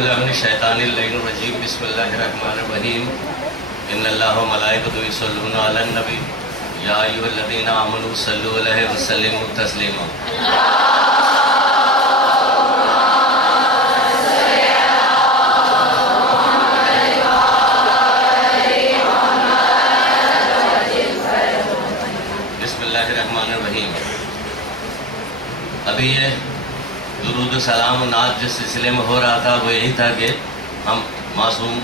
باللہ من الشیطان الرجیم بسم اللہ الرحمن الرحیم ان اللہ و ملائکتہ یصلون علی النبی یا ایھا الذین آمنوا صلوا علیہ وسلموا تسلیما بسم اللہ الرحمن الرحیم۔ ابھی یہ درود و سلام و نعت جس سلسلے میں ہو رہا تھا وہ یہی تھا کہ ہم معصوم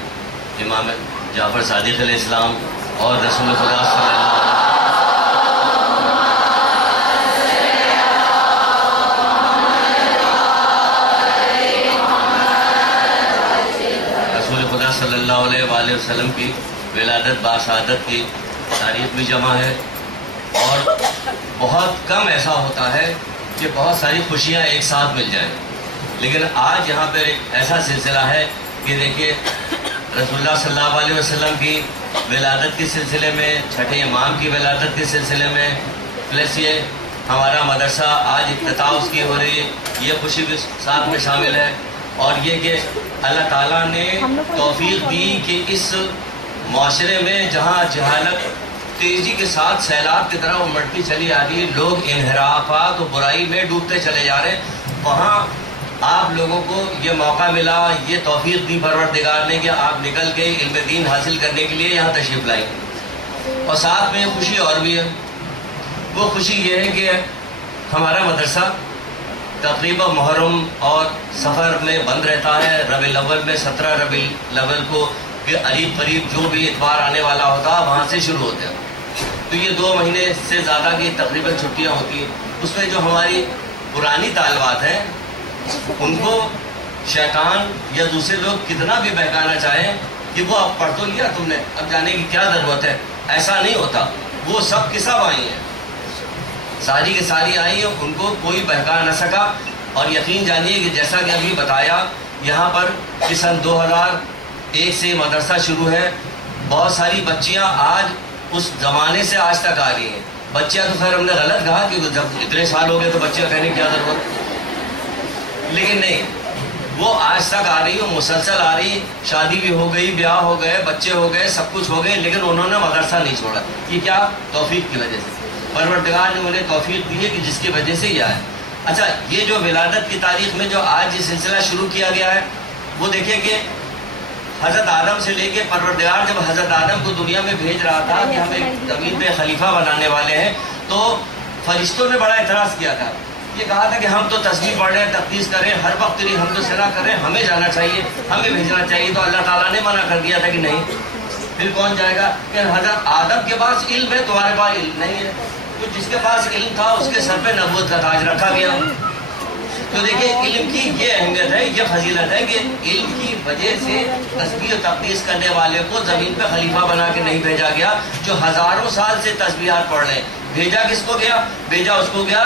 امام جعفر صادق علیہ السلام اور رسول خدا صلی اللہ صلی اللہ علیہ وآلہ وسلم کی ولادت باسعادت کی تاریخ بھی جمع ہے، اور بہت کم ایسا ہوتا ہے کہ بہت ساری خوشیاں ایک ساتھ مل جائیں، لیکن آج یہاں پہ ایک ایسا سلسلہ ہے کہ دیکھیے رسول اللہ صلی اللہ علیہ وسلم کی ولادت کے سلسلے میں، چھٹے امام کی ولادت کے سلسلے میں، پلس یہ ہمارا مدرسہ آج افتتاح اس کی ہو رہی ہے، یہ خوشی بھی ساتھ میں شامل ہے، اور یہ کہ اللہ تعالیٰ نے توفیق دی کہ اس معاشرے میں جہاں جہالت تیزی کے ساتھ سیلاب کی طرح امڑتی چلی آ رہی ہے، لوگ انحرافات و برائی میں ڈوبتے چلے جا رہے ہیں، وہاں آپ لوگوں کو یہ موقع ملا، یہ توفیق دی پروردگار نے کہ آپ نکل کے علم دین حاصل کرنے کے لیے یہاں تشریف لائیں، اور ساتھ میں خوشی اور بھی ہے۔ وہ خوشی یہ ہے کہ ہمارا مدرسہ تقریباً محرم اور سفر میں بند رہتا ہے، ربیع الاول میں 17 ربیع الاول کو قریب قریب جو بھی اتوار آنے والا ہوتا وہاں سے شروع ہوتے ہیں، تو یہ 2 مہینے سے زیادہ کی تقریباً چھٹیاں ہوتی ہیں۔ اس میں جو ہماری پرانی طالبات ہیں ان کو شیطان یا دوسرے لوگ کتنا بھی بہکانا چاہیں کہ وہ اب پڑھ تو لیا تم نے، اب جانے کی کیا ضرورت ہے، ایسا نہیں ہوتا، وہ سب کی سب آئی ہیں، ساری کی ساری آئی ہیں، ان کو کوئی بہکا نہ سکا، اور یقین جانیے کہ جیسا کہ ابھی بتایا یہاں پر کہ سن 2001 سے مدرسہ شروع ہے، بہت ساری بچیاں آج اس زمانے سے آج تک آ رہی ہیں۔ بچیاں تو خیر ہم نے غلط کہا کہ جب اتنے سال ہو گئے تو بچیاں کہنے کی کیا ضرورت، لیکن نہیں، وہ آج تک آ رہی، مسلسل آ رہی، شادی بھی ہو گئی، بیاہ ہو گئے، بچے ہو گئے، سب کچھ ہو گئے، لیکن انہوں نے مدرسہ نہیں چھوڑا۔ یہ کیا؟ توفیق کی وجہ سے، پروردگار نے انہیں توفیق دی ہے کہ جس کی وجہ سے یہ آئے۔ اچھا، یہ جو ولادت کی تاریخ میں جو آج یہ سلسلہ شروع کیا گیا ہے، وہ دیکھیں کہ حضرت آدم سے لے کے پروردگار جب حضرت آدم کو دنیا میں بھیج رہا تھا کہ ہم ایک زمین پہ خلیفہ بنانے والے ہیں، تو فرشتوں نے بڑا اعتراض کیا تھا، یہ کہا تھا کہ ہم تو تسبیح پڑھ رہے ہیں، تقدیس کر رہے ہیں، ہر وقت تیری حمد و ثنا کر رہے ہیں، ہمیں جانا چاہیے، ہمیں بھیجنا چاہیے، تو اللہ تعالیٰ نے منع کر دیا تھا کہ نہیں، پھر کون جائے گا؟ کہ حضرت آدم کے پاس علم ہے، تمہارے پاس علم نہیں ہے، تو جس کے پاس علم تھا اس کے سر پہ نبوت کا تاج رکھا گیا۔ تو دیکھیں علم کی یہ اہمیت ہے، یہ فضیلت ہے کہ علم کی وجہ سے تسبیح و تقدیس کرنے والے کو زمین پہ خلیفہ بنا کے نہیں بھیجا گیا جو ہزاروں سال سے تسبیحات پڑھ لیں، بھیجا کس کو گیا؟ بھیجا اس کو گیا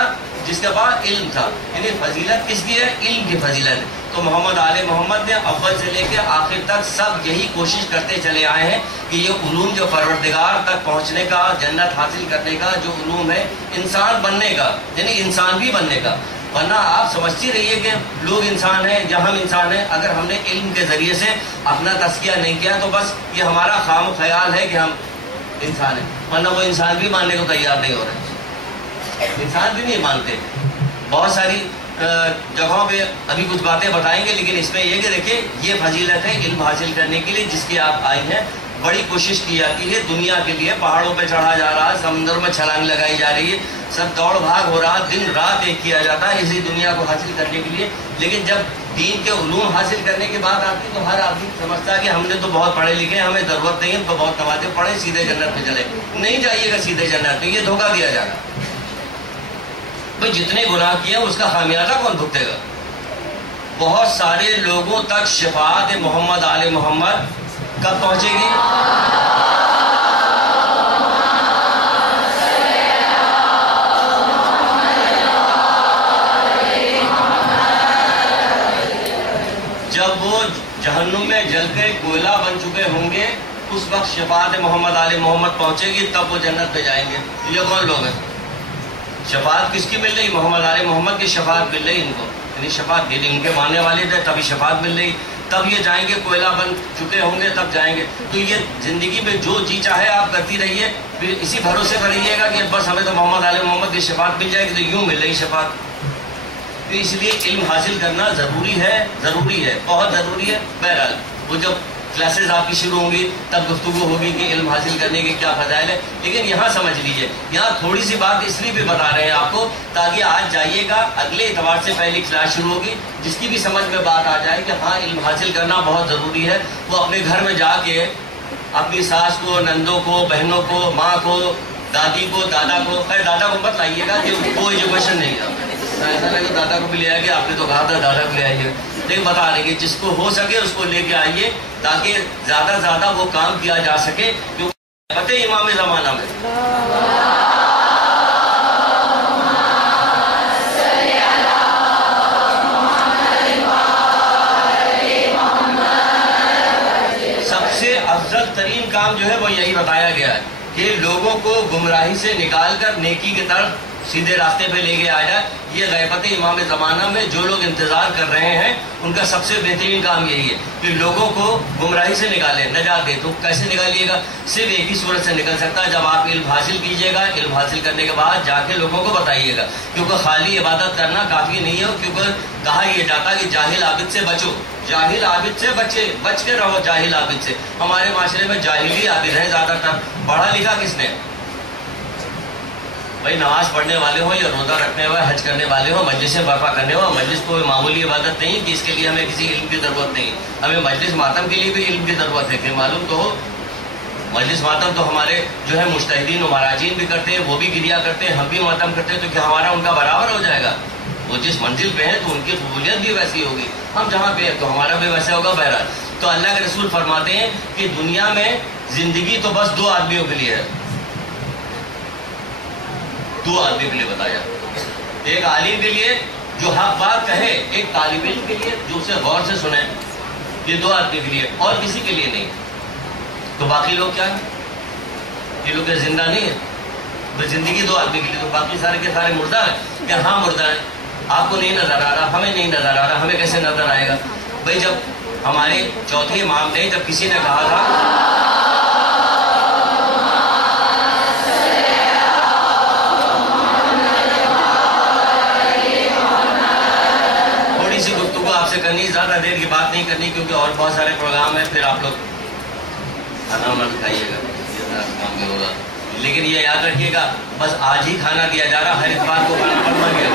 جس کے پاس علم تھا، یعنی فضیلت کس کی ہے؟ علم کی فضیلت ہے۔ تو محمد آل محمد نے اول سے لے کے آخر تک سب یہی کوشش کرتے چلے آئے ہیں کہ یہ علوم جو پروردگار تک پہنچنے کا، جنت حاصل کرنے کا جو علوم ہے، انسان بننے کا، یعنی انسان بھی بننے کا، ورنہ آپ سمجھتی رہیے کہ لوگ انسان ہیں یا ہم انسان ہیں، اگر ہم نے علم کے ذریعے سے اپنا تزکیہ نہیں کیا تو بس یہ ہمارا خام خیال ہے کہ ہم انسان ہیں، ورنہ وہ انسان بھی ماننے کو تیار نہیں ہو رہے، انسان بھی نہیں مانتے۔ بہت ساری جگہوں پہ ابھی کچھ باتیں بتائیں گے، لیکن اس میں یہ کہ دیکھیں یہ فضیلت ہے علم حاصل کرنے کے لیے جس کی آپ آئی ہیں، بڑی کوشش کی جاتی ہے دنیا کے لیے، پہاڑوں پہ چڑھا جا رہا ہے، سمندر میں چھلانگ لگائی جا رہی ہے، سب دوڑ بھاگ ہو رہا، دن رات ایک کیا جاتا ہے اسی دنیا کو حاصل کرنے کے لیے، لیکن جب دین کے علوم حاصل کرنے کی بات آتی تو ہر آدمی سمجھتا ہے کہ ہم نے تو بہت پڑھے لکھے، ہمیں ضرورت نہیں ہے، تو بہت نمازیں پڑھیں سیدھے جنت میں چلے، نہیں جائیے گا سیدھے جنت میں، یہ دھوکہ دیا جا رہا۔ بھئی جتنے گناہ کیے اس کا خمیازہ کون بھگتے گا؟ بہت سارے لوگوں تک شفاعت محمد آل محمد کب پہنچے گی؟ جب وہ جہنم میں جل کے کوئلہ بن چکے ہوں گے، اس وقت شفاعت محمد آل محمد پہنچے گی، تب وہ جنت پہ جائیں گے۔ یہ کون لوگ ہیں؟ شفاعت کس کی مل رہی؟ محمد آل محمد کی شفاعت مل رہی ان کو، یعنی شفاعت ان کے ماننے والے تھے تبھی شفاعت مل رہی، تب یہ جائیں گے، کوئلہ بن چکے ہوں گے تب جائیں گے. تو یہ زندگی میں جو جی چاہے آپ کرتی رہیے، پھر اسی بھروسے پر رہیے گا کہ بس ہمیں تو محمد آل محمد کی شفاعت مل جائے گی، تو یوں مل رہی شفاعت. تو اس لیے علم حاصل کرنا ضروری ہے، بہت ضروری ہے. بہرحال وہ جب کلاسز آپ کی شروع ہوں گی تب گفتگو ہوگی کہ علم حاصل کرنے کے کیا فضائل ہے. لیکن یہاں سمجھ لیجئے، یہاں تھوڑی سی بات اس لیے بھی بتا رہے ہیں آپ کو تاکہ آج جائیے گا، اگلے اتوار سے پہلی کلاس شروع ہوگی، جس کی بھی سمجھ میں بات آ جائے کہ ہاں علم حاصل کرنا بہت ضروری ہے، وہ اپنے گھر میں جا کے اپنی ساس کو، نندوں کو، بہنوں کو، ماں کو، دادی کو، دادا کو، خیر دادا کو مت لائیے گا کہ وہ ایجوکیشن نہیں ہے، ایسا نہیں کہ دادا کو بھی لے آئے گا، آپ نے تو کہا تھا دادا کو لے آئیے، لیکن بتا رہے کہ جس کو ہو سکے اس کو لے کے آئیے تاکہ زیادہ سے زیادہ وہ کام کیا جا سکے. کیونکہ پتہ امام زمانہ میں سب سے افضل ترین کام جو ہے وہ یہی بتایا گیا ہے کہ لوگوں کو گمراہی سے نکال کر نیکی کی طرف سیدھے راستے پہ لے کے آ جائے. یہ غیبت امام زمانہ میں جو لوگ انتظار کر رہے ہیں ان کا سب سے بہترین کام یہی ہے کہ لوگوں کو گمراہی سے نکالے، نجات دے. تو کیسے نکالیے گا؟ صرف ایک ہی صورت سے نکل سکتا ہے، جب آپ علم حاصل کیجئے گا. علم حاصل کرنے کے بعد جا کے لوگوں کو بتائیے گا، کیونکہ خالی عبادت کرنا کافی نہیں ہے. کیونکہ کہا یہ جاتا کہ جاہل عابد سے بچو، جاہل عابد سے بچ کے رہو. جاہل عابد سے، ہمارے معاشرے میں جاہلی عابد ہیں زیادہ تر. پڑھا لکھا کس نے؟ بھائی نماز پڑھنے والے ہوں یا روزہ رکھنے والے، حج کرنے والے ہوں، مجلس برپا کرنے ہو. مجلس کوئی معمولی عبادت نہیں کہ اس کے لیے ہمیں کسی علم کی ضرورت نہیں. ہمیں مجلس ماتم کے لیے بھی علم کی ضرورت ہے کہ معلوم تو ہو. مجلس ماتم تو ہمارے جو ہے مجتہدین و مراجین بھی کرتے ہیں، وہ بھی گریا کرتے ہیں، ہم بھی ماتم کرتے ہیں. تو کیا ہمارا ان کا برابر ہو جائے گا؟ وہ جس منزل پہ ہیں تو ان کی قبولیت بھی ویسی ہوگی، ہم جہاں پہ ہیں تو ہمارا بھی ویسا ہوگا. بہرحال تو اللہ کے رسول فرماتے ہیں کہ دنیا میں زندگی تو بس دو آدمیوں کے لیے ہے، دو آدمی کے لیے بتایا. ایک عالم کے لیے جو حق بات کہے، ایک طالب علم کے لیے جو اسے غور سے سنے. یہ دو آدمی کے لیے، اور کسی کے لیے نہیں. تو باقی لوگ کیا ہیں؟ یہ لوگ زندہ نہیں ہے. تو زندگی دو آدمی کے لیے، تو باقی سارے کے سارے مردہ ہیں. کہ ہاں مردہ ہیں، آپ کو نہیں نظر آ رہا، ہمیں نہیں نظر آ رہا، ہمیں کیسے نظر آئے گا؟ بھائی جب ہمارے چوتھے امام نے جب کسی نے کہا تھا آپ سے کرنی، زیادہ دیر کی بات نہیں کرنی کیونکہ اور بہت سارے پروگرام ہیں، پھر آپ لوگ کھانا وانا کھائیے گا، کام بھی ہوگا. لیکن یہ یاد رکھیے گا بس آج ہی کھانا دیا جا رہا، ہر اتوار کو کھانا پڑنا گیا.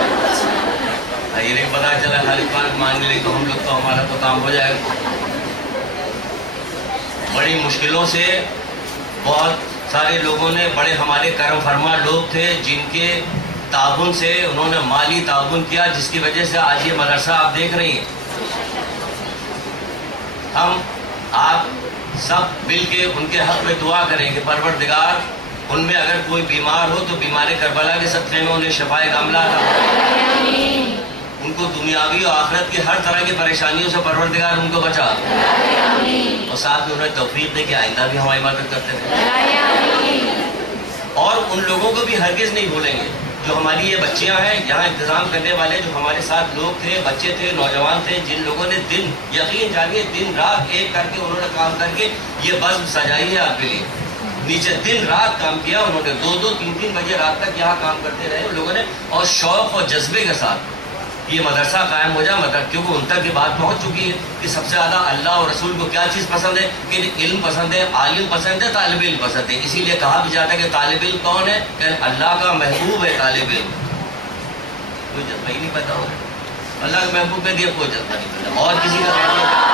یہ نہیں پتا چلا ہر اتوار کو مانگنے لگے تو ہم لوگ تو ہمارا تو کام ہو جائے گا. بڑی مشکلوں سے بہت سارے لوگوں نے، بڑے ہمارے کرم فرما لوگ تھے جن کے تعاون سے انہوں نے مالی تعاون کیا، جس کی وجہ سے آج یہ مدرسہ آپ دیکھ رہی ہیں. ہم آپ سب مل کے ان کے حق میں دعا کریں کہ پروردگار ان میں اگر کوئی بیمار ہو تو بیمار کربلا کے صدقے میں انہیں شفائے کاملہ عطا فرما. ان کو دنیاوی اور آخرت کی ہر طرح کی پریشانیوں سے پروردگار ان کو بچا. اور ساتھ میں انہیں توفیق دے کہ آئندہ بھی ہماری مدد کرتے رہے. اور ان لوگوں کو بھی ہرگز نہیں بھولیں گے جو ہماری یہ بچیاں ہیں یہاں انتظام کرنے والے، جو ہمارے ساتھ لوگ تھے، بچے تھے، نوجوان تھے، جن لوگوں نے دن، یقین جانیے دن رات ایک کر کے انہوں نے کام کر کے یہ بزم سجائی ہے آپ کے لیے. نیچے دن رات کام کیا انہوں نے، 2-2 3-3 بجے رات تک یہاں کام کرتے رہے ان لوگوں نے، اور شوق اور جذبے کے ساتھ یہ مدرسہ قائم ہو جائے. مطلب کیونکہ ان تک یہ بات پہنچ چکی ہے کہ سب سے زیادہ اللہ اور رسول کو کیا چیز پسند ہے؟ کہ علم پسند ہے، عالم پسند ہے، طالب علم پسند ہے. اسی لیے کہا بھی جاتا ہے کہ طالب علم کون ہے؟ کہ اللہ کا محبوب ہے طالب علم. کوئی جذبہ ہی نہیں پیدا ہو رہا، اللہ کے محبوب میں دیا کوئی جذبہ نہیں پیدا، اور کسی کا نہیں.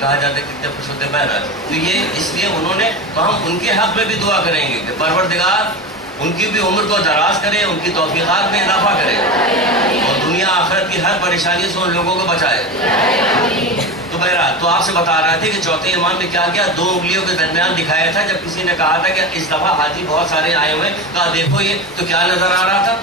کہا جاتا ہے کتنے خوش ہوتے بہرحال. تو یہ اس لیے انہوں نے، تو ہم ان کے حق میں بھی دعا کریں گے کہ پروردگار ان کی بھی عمر کو دراز کرے، ان کی توفیقات میں اضافہ کرے، اور دنیا آخرت کی ہر پریشانی سے ان لوگوں کو بچائے. تو بہرحال تو آپ سے بتا رہا تھا کہ چوتھے امام نے کیا کیا، 2 انگلیوں کے درمیان دکھایا تھا. جب کسی نے کہا تھا کہ اس دفعہ حاجی بہت سارے آئے ہوئے، کہا دیکھو یہ تو کیا نظر آ رہا تھا؟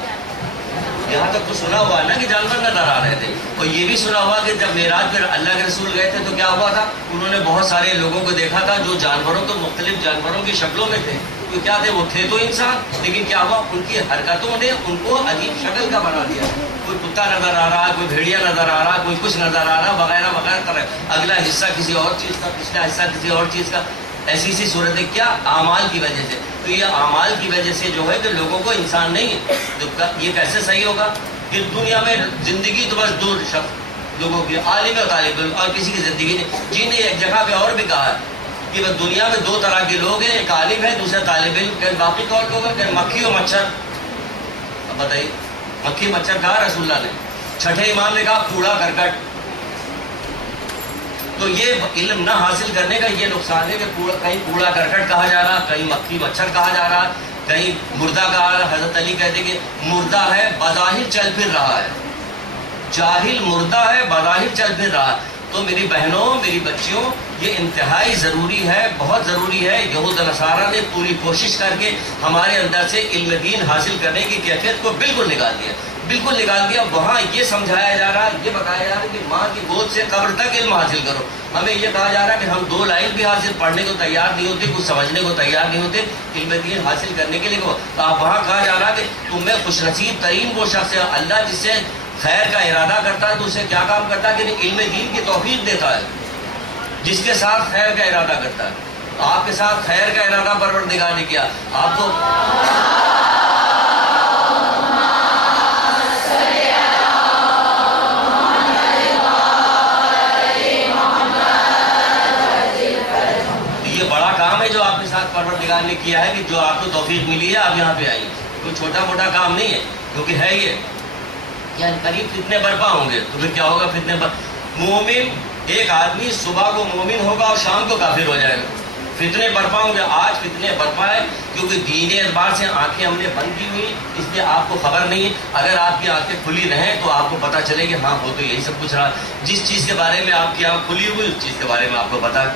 یہاں تک تو سنا ہوا ہے نا کہ جانور نظر آ رہے تھے، اور یہ بھی سنا ہوا کہ جب معراج پر اللہ کے رسول گئے تھے تو کیا ہوا تھا، انہوں نے بہت سارے لوگوں کو دیکھا تھا جو جانوروں کو مختلف جانوروں کی شکلوں میں تھے، تو کیا تھے وہ تھے تو انسان، لیکن کیا ہوا ان کی حرکتوں نے ان کو عجیب شکل کا بنا دیا، کوئی کتا نظر آ رہا، کوئی بھیڑیا نظر آ رہا، کوئی کچھ نظر آ رہا وغیرہ وغیرہ طرح، اگلا حصہ کسی اور چیز کا، پچھلا حصہ کسی اور چیز کا، ایسی سی صورتیں کیا اعمال کی وجہ سے۔ تو یہ اعمال کی وجہ سے جو ہے کہ لوگوں کو انسان نہیں ہے، تو یہ کیسے صحیح ہوگا کہ دنیا میں زندگی تو بس دور شخص لوگوں کی، عالم و طالب علم، اور کسی کی زندگی نہیں۔ جی نے ایک جگہ پہ اور بھی کہا ہے کہ بس دنیا میں دو طرح کے لوگ ہیں، ایک عالم ہے دوسرا طالب علم، کہ باقی طور لوگ ہیں کہ مکھی اور مچھر۔ اب بتائیے مکھی مچھر کہا رسول اللہ نے، چھٹے امام نے کہا کوڑا کرکٹ۔ تو یہ علم نہ حاصل کرنے کا یہ نقصان ہے کہ کہیں کوڑا کرکٹ کہا جا رہا، کہیں مکھی مچھر کہا جا رہا، کہیں مردہ کہا رہا۔ حضرت علی کہتے کہ مردہ ہے بظاہر چل پھر رہا ہے، جاہل مردہ ہے بظاہر چل پھر رہا ہے۔ تو میری بہنوں میری بچیوں یہ انتہائی ضروری ہے، بہت ضروری ہے۔ یہود و نصارہ نے پوری کوشش کر کے ہمارے اندر سے علم دین حاصل کرنے کی کیفیت کو بالکل نکال دیا، بالکل نکال دیا۔ وہاں یہ سمجھایا جا رہا ہے، یہ بتایا جا رہا ہے کہ ماں کی گود سے قبر تک علم حاصل کرو۔ ہمیں یہ کہا جا رہا ہے کہ ہم دو لائن بھی حاصل پڑھنے کو تیار نہیں ہوتے، کچھ سمجھنے کو تیار نہیں ہوتے علم دین حاصل کرنے کے لیے۔ تو آپ وہاں کہا جا رہا ہے کہ تم میں خوش نصیب ترین وہ شخص ہے، اللہ جس سے خیر کا ارادہ کرتا ہے تو اسے کیا کام کرتا ہے کہ علم دین کی توفیق دیتا ہے، جس کے ساتھ خیر کا ارادہ کرتا ہے۔ تو آپ کے ساتھ خیر کا ارادہ پروردگار نے کیا، آپ کو یہ بڑا کام ہے جو آپ کے ساتھ پروردگار نے کیا ہے، کہ جو آپ کو توفیق ملی ہے آپ یہاں پہ آئیے، کوئی چھوٹا موٹا کام نہیں ہے، کیونکہ ہے یہ کیا قریب فتنے برپا ہوں گے۔ تو پھر کیا ہوگا فتنے مومن ایک آدمی صبح کو مومن ہوگا اور شام کو کافر ہو جائے گا، فتنے برپا ہوں گے۔ آج فتنے برپا ہے کیونکہ دینی اعتبار سے آنکھیں ہم نے بند کی ہوئی، اس لیے آپ کو خبر نہیں ہے۔ اگر آپ کی آنکھیں کھلی رہیں تو آپ کو پتہ چلے کہ ہاں ہو تو یہی سب کچھ رہا، جس چیز کے بارے میں آپ کی آنکھ کھلی ہوئی اس چیز کے بارے میں آپ کو پتہ ہے۔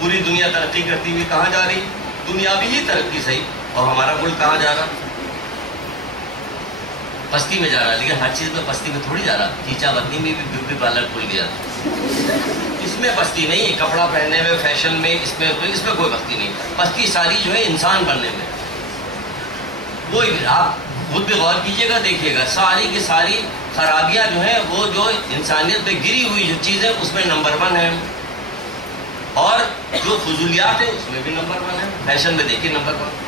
پوری دنیا ترقی کرتی ہوئی کہاں جا رہی، دنیا بھی ہی ترقی صحیح، اور ہمارا ملک کہاں جا رہا، پستی میں جا رہا، لیکن ہر چیز میں پستی میں تھوڑی جا رہا۔ چیچا بدنی میں بھی بیوٹی پارلر کھل گیا، اس میں پستی نہیں ہے، کپڑا پہننے میں، فیشن میں، اس میں کوئی پستی نہیں۔ پستی ساری جو ہے انسان بننے میں، وہی آپ خود بھی غور کیجیے گا، دیکھیے گا ساری کی ساری خرابیاں جو ہیں وہ جو انسانیت پہ گری ہوئی جو چیزیں اس میں نمبر 1 ہے، اور جو فضولیات ہیں اس میں بھی نمبر 1 ہے۔ فیشن میں دیکھیے نمبر 1،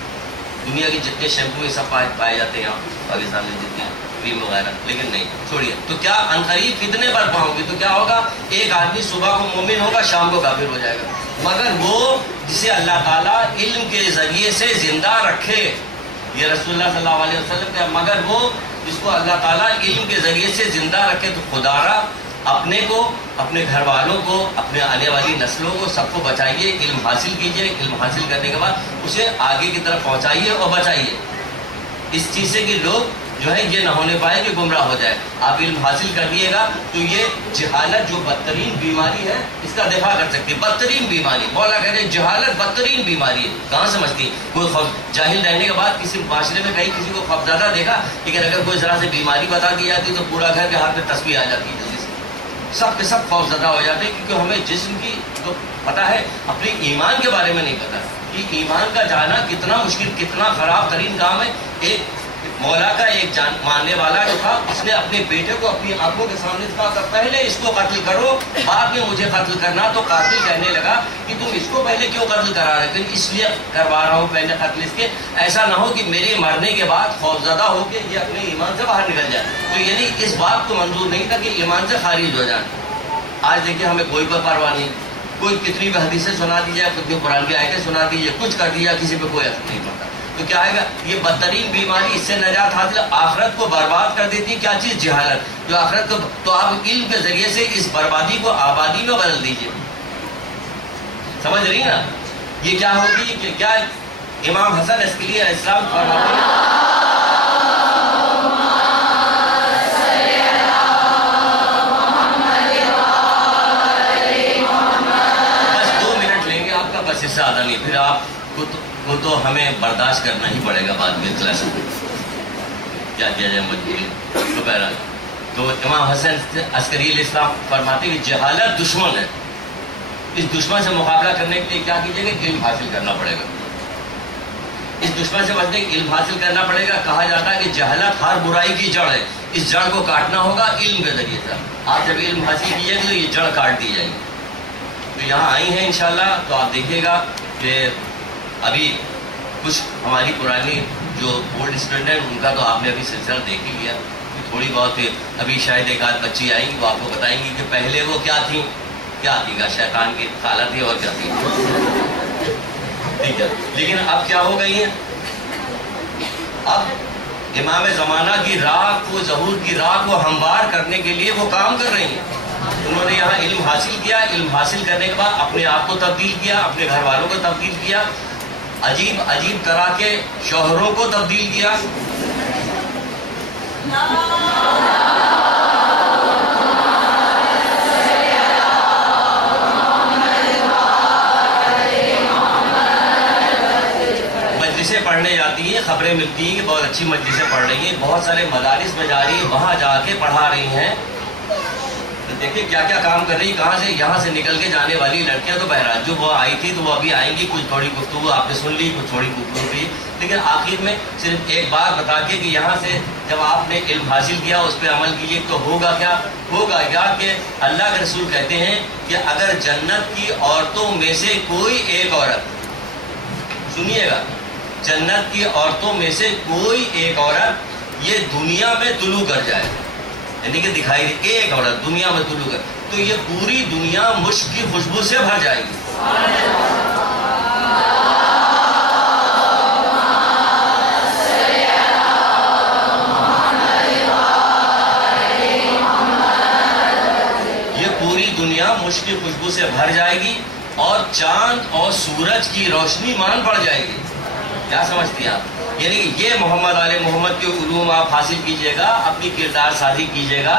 دنیا کے جتنے شیمپو یہ سب پائے جاتے ہیں یہاں پاکستان میں، جتنے کریم وغیرہ، لیکن نہیں چھوڑیے۔ تو کیا عنقریب فتنے برپا ہوں گے تو کیا ہوگا، ایک آدمی صبح کو مومن ہوگا شام کو کافر ہو جائے گا، مگر وہ جسے اللہ تعالیٰ علم کے ذریعے سے زندہ رکھے، یہ رسول اللہ صلی اللہ علیہ وسلم کا، مگر وہ جس کو اللہ تعالیٰ علم کے ذریعے سے زندہ رکھے تو خدا را اپنے کو، اپنے گھر والوں کو، اپنے آنے والی نسلوں کو سب کو بچائیے، علم حاصل کیجیے، علم حاصل کرنے کے بعد اسے آگے کی طرف پہنچائیے اور بچائیے اس چیز سے کہ لوگ جو ہے یہ نہ ہونے پائے کہ گمراہ ہو جائے۔ آپ علم حاصل کر لیے گا تو یہ جہالت جو بدترین بیماری ہے اس کا دفاع کر سکتی ہے، بدترین بیماری، مولا کہتے ہیں جہالت بدترین بیماری ہے۔ کہاں سمجھتی کوئی جاہل رہنے کے بعد کسی معاشرے میں کہیں کسی کو خوفزدہ دیکھا، لیکن اگر کوئی ذرا سے بیماری بتا دی جاتی تو پورا گھر کے ہاتھ میں تسبیح آ جاتی ہے، جلدی سے سب کے سب خوفزدہ ہو جاتے ہیں، کیونکہ ہمیں جسم کی تو پتہ ہے، اپنے ایمان کے بارے میں نہیں پتہ کہ ایمان کا جانا کتنا مشکل، کتنا خراب ترین کام ہے۔ ایک مولا کا ایک ماننے والا جو تھا اس نے اپنے بیٹے کو اپنی آنکھوں کے سامنے کہا کہ پہلے اس کو قتل کرو بعد میں مجھے قتل کرنا، تو قاتل کہنے لگا کہ تم اس کو پہلے کیوں قتل کرا رہے، اس لیے کروا رہا ہوں پہلے قتل اس کے، ایسا نہ ہو کہ میرے مرنے کے بعد خوفزدہ ہو کے یہ اپنے ایمان سے باہر نکل جائے۔ تو یعنی اس بات کو منظور نہیں تھا کہ ایمان سے خارج ہو جائے۔ آج دیکھیں ہمیں کوئی پرواہ نہیں، کوئی کتنی بھی حدیثیں سنا دی جائے، کتنی قرآن کی آیتیں سنا دیجیے، کچھ کر دیا، کسی پہ کوئی اثر نہیں پڑتا۔ تو کیا آئے گا، یہ بدترین بیماری، اس سے نجات حاصل، آخرت کو برباد کر دیتی ہے۔ کیا چیز؟ جہالت، جو آخرت کو، تو آپ علم کے ذریعے سے اس بربادی کو آبادی میں بدل دیجیے۔ سمجھ رہی نا یہ کیا ہوگی، کہ کیا امام حسن عسکری علیہ السلام فرماتے ہیں، بس اس سے زیادہ نہیں، پھر آپ کو تو ہمیں برداشت کرنا ہی پڑے گا بعد میں کلاس میں۔ کیا کیا جائے مجبوری تو بہرحال. تو امام حسن عسکری علیہ السلام فرماتے کہ جہالت دشمن ہے. اس دشمن سے مقابلہ کرنے کے لیے کیا کیجیے گا؟ علم حاصل کرنا پڑے گا. اس دشمن سے بچنے کے علم حاصل کرنا پڑے گا. کہا جاتا ہے کہ جہالت ہر برائی کی جڑ ہے. اس جڑ کو کاٹنا ہوگا علم کے ذریعے سے. آپ جب علم حاصل کیجیے گا تو یہ جڑ کاٹ دی جائے گی. تو یہاں آئی ہیں انشاءاللہ. تو آپ دیکھیے گا کہ ابھی کچھ ہماری پرانی جو اولڈ اسٹوڈنٹ ہیں ان کا تو آپ نے ابھی سلسلہ دیکھ ہی لیا. تھوڑی بہت ابھی شاید ایک آدھ بچی آئیں گی وہ آپ کو بتائیں گی کہ پہلے وہ کیا تھیں گا شیطان کی خالہ تھی اور کیا تھی. ٹھیک ہے. لیکن اب کیا ہو گئی ہیں؟ اب امام زمانہ کی راہ کو ظہور کی راہ کو ہموار کرنے کے لیے وہ کام کر رہی ہیں. انہوں نے یہاں علم حاصل کیا. علم حاصل کرنے کے بعد اپنے آپ کو تبدیل کیا, اپنے گھر والوں کو تبدیل کیا, عجیب عجیب طرح کے شوہروں کو تبدیل کیا. مجلسیں پڑھنے جاتی ہیں, خبریں ملتی ہیں کہ بہت اچھی مجلسیں پڑھ رہی ہیں, بہت سارے مدارس میں جا رہی ہیں, وہاں جا کے پڑھا رہی ہیں. دیکھیں کیا کیا کام کر رہی. کہاں سے یہاں سے نکل کے جانے والی لڑکیاں تو بہرحال جو وہ آئی تھی تو وہ ابھی آئیں گی. کچھ تھوڑی گفتگو آپ نے سن لی, کچھ تھوڑی گفتگو کی, لیکن آخر میں صرف ایک بات بتا کے کہ یہاں سے جب آپ نے علم حاصل کیا اس پہ عمل کیجیے تو ہوگا کیا؟ ہوگا یا کہ اللہ کے رسول کہتے ہیں کہ اگر جنت کی عورتوں میں سے کوئی ایک عورت, سنیے گا, جنت کی عورتوں میں سے کوئی ایک عورت یہ دنیا میں طلوع کر جائے, یعنی کہ دکھائی دے ایک عورت دنیا میں طلوع کر, تو یہ پوری دنیا مشک کی خوشبو سے بھر جائے گی. یہ پوری دنیا مشک کی خوشبو سے بھر جائے گی اور چاند اور سورج کی روشنی مان پڑ جائے گی. کیا سمجھتی ہیں آپ؟ یعنی کہ یہ محمد آل محمد کے علوم آپ حاصل کیجئے گا, اپنی کردار سازی کیجئے گا,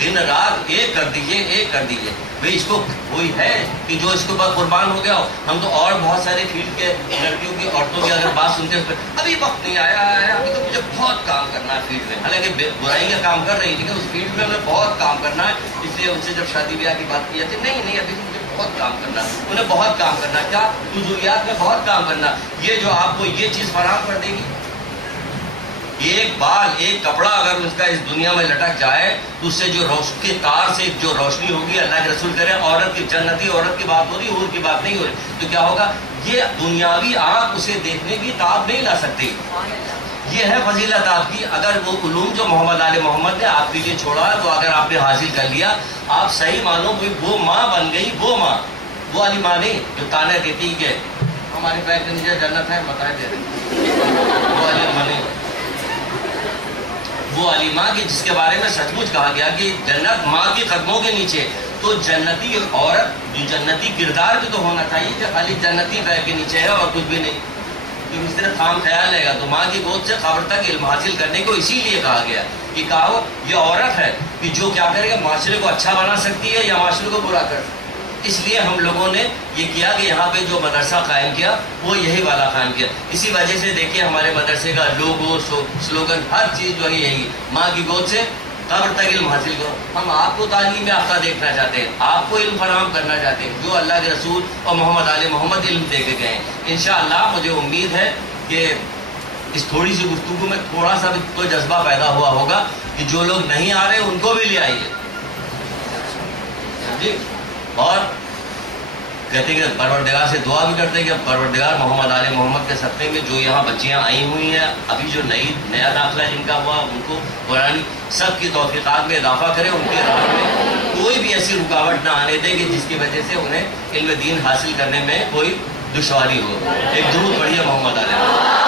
دن رات ایک کر دیجئے, ایک کر دیجئے. بھئی اس کو کوئی ہے کہ جو اس کے بعد قربان ہو گیا ہو؟ ہم تو اور بہت سارے فیلڈ کے لڑکیوں کی, عورتوں کی اگر بات سنتے ہیں ابھی وقت نہیں آیا ہے, ابھی تو مجھے بہت کام کرنا ہے فیلڈ میں. حالانکہ برائی کا کام کر رہی لیکن اس فیلڈ میں ہمیں بہت کام کرنا ہے. اس لیے ان سے جب شادی بیاہ کی بات کی جاتی ہے, نہیں ابھی مجھے بہت کام کرنا ہے, انہیں بہت کام کرنا ہے. کیا فضولیات میں بہت کام کرنا. یہ جو آپ کو یہ چیز فراہم کر دے گی, ایک بال ایک کپڑا اگر اس کا اس دنیا میں لٹک جائے تو اس سے جو روشنی تار سے جو روشنی ہوگی, اللہ کے رسول کرے, عورت کی جنتی عورت کی بات ہو رہی, حور کی بات نہیں ہو رہی, تو کیا ہوگا؟ یہ دنیاوی آنکھ اسے دیکھنے کی تاب نہیں لا سکتی. یہ ہے فضیلت آپ کی. اگر وہ علوم جو محمد آل محمد نے آپ کے لیے چھوڑا تو اگر آپ نے حاصل کر لیا, آپ صحیح مانو وہ ماں بن گئی. وہ ماں, وہ والی ماں نہیں جو تانے دیتی کہ ہمارے پیر کے نیچے جنت ہے, بتائے دے رہے, وہ والی ماں نہیں. وہ والی ماں کی جس کے بارے میں سچ مچ کہا گیا کہ جنت ماں کے قدموں کے نیچے. تو جنتی عورت جو جنتی کردار بھی تو ہونا چاہیے کہ خالی جنتی پیر کے نیچے ہے اور کچھ بھی نہیں, تو اس طرح خام خیال رہے گا. تو ماں کی گود سے قبر تک علم حاصل کرنے کو اسی لیے کہا گیا کہ کہو یہ عورت ہے کہ جو کیا کرے گا, معاشرے کو اچھا بنا سکتی ہے یا معاشرے کو برا کر. اس لیے ہم لوگوں نے یہ کیا کہ یہاں پہ جو مدرسہ قائم کیا وہ یہی والا قائم کیا. اسی وجہ سے دیکھیے ہمارے مدرسے کا لوگو, سلوگن, ہر چیز جو ہے یہی, ماں کی گود سے قبر تک علم حاصل کرو. ہم آپ کو تعلیم یافتہ دیکھنا چاہتے ہیں, آپ کو علم فراہم کرنا چاہتے ہیں جو اللہ کے رسول اور محمد آل محمد علم دے کے گئے ہیں. انشاءاللہ مجھے امید ہے کہ اس تھوڑی سی گفتگو میں تھوڑا سا بھی تو جذبہ پیدا ہوا ہوگا کہ جو لوگ نہیں آ رہے ان کو بھی لے آئیے. اور کہتے ہیں کہ پروردگار سے دعا بھی کرتے ہیں کہ پروردگار محمد آل محمد کے صدقے میں جو یہاں بچیاں آئی ہوئی ہیں, ابھی جو نیا داخلہ جن کا ہوا, ان کو قرآن سب کی توفیقات میں اضافہ کرے, ان کے راہ میں کوئی بھی ایسی رکاوٹ نہ آنے دے کہ جس کی وجہ سے انہیں علم دین حاصل کرنے میں کوئی دشواری ہو. ایک درود پڑھیے محمد آل محمد.